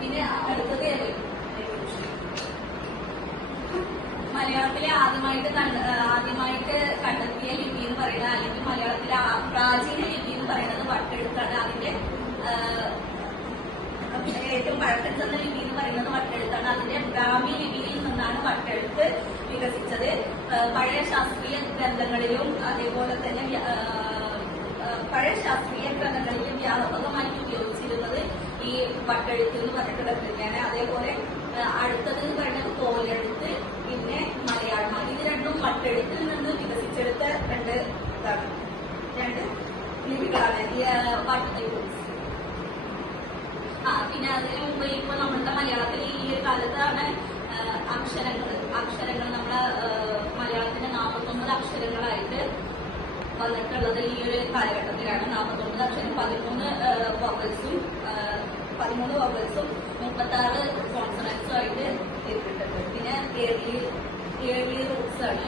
പിന്നെ അടുത്തത് മലയാളത്തിലെ ആദ്യമായിട്ട് കണ്ടെത്തിയ ലിപി എന്ന് പറയുന്നത്, അല്ലെങ്കിൽ മലയാളത്തിലെ പ്രാചീന ലിപി എന്ന് പറയുന്നത് വട്ടെഴുത്താണ്. അതിന്റെ ഏറ്റവും പഴക്കം ചെന്ന ലിപി എന്ന് പറയുന്നത് വട്ടെഴുത്താണ്. അതിന്റെ ബ്രാഹ്മി ലിപിയിൽ നിന്നാണ് വട്ടെഴുത്ത് വികസിച്ചത്. പഴയ ശാസ്ത്രീയ ഗ്രന്ഥങ്ങളിലും അതേപോലെ തന്നെ പഴയ ശാസ്ത്രീയ ഗ്രന്ഥങ്ങളിലും വ്യാപകമായിട്ട് ഉപയോഗിച്ചിരുന്നത് ഈ വട്ടെഴുത്ത് എന്ന് പറഞ്ഞിട്ടുള്ള തന്നെയാണ്. അതേപോലെ അടുത്തത് എന്ന് പറയുന്നത് കോലെഴുത്ത്, പിന്നെ മലയാളം. ഇത് രണ്ടും വട്ടെഴുത്തിൽ നിന്ന് വികസിച്ചെടുത്ത രണ്ട് ലിപികളാണ് പിന്നെ അതിന് മുമ്പ് ഇപ്പൊ നമ്മളുടെ മലയാളത്തിൽ ഈ ഒരു കാലത്താണ് അക്ഷരങ്ങൾ നമ്മുടെ മലയാളത്തിന്റെ 49 അക്ഷരങ്ങളായിട്ട് വന്നിട്ടുള്ളത്. ഈ ഒരു കാലഘട്ടത്തിലാണ് 49 അക്ഷരം, 13 വൊവൽസും 36 കോൺസണൻസും ആയിട്ട് എത്തിയിട്ടുണ്ട്. പിന്നെ ഏർലി റൂട്ട്സ് ആണ്.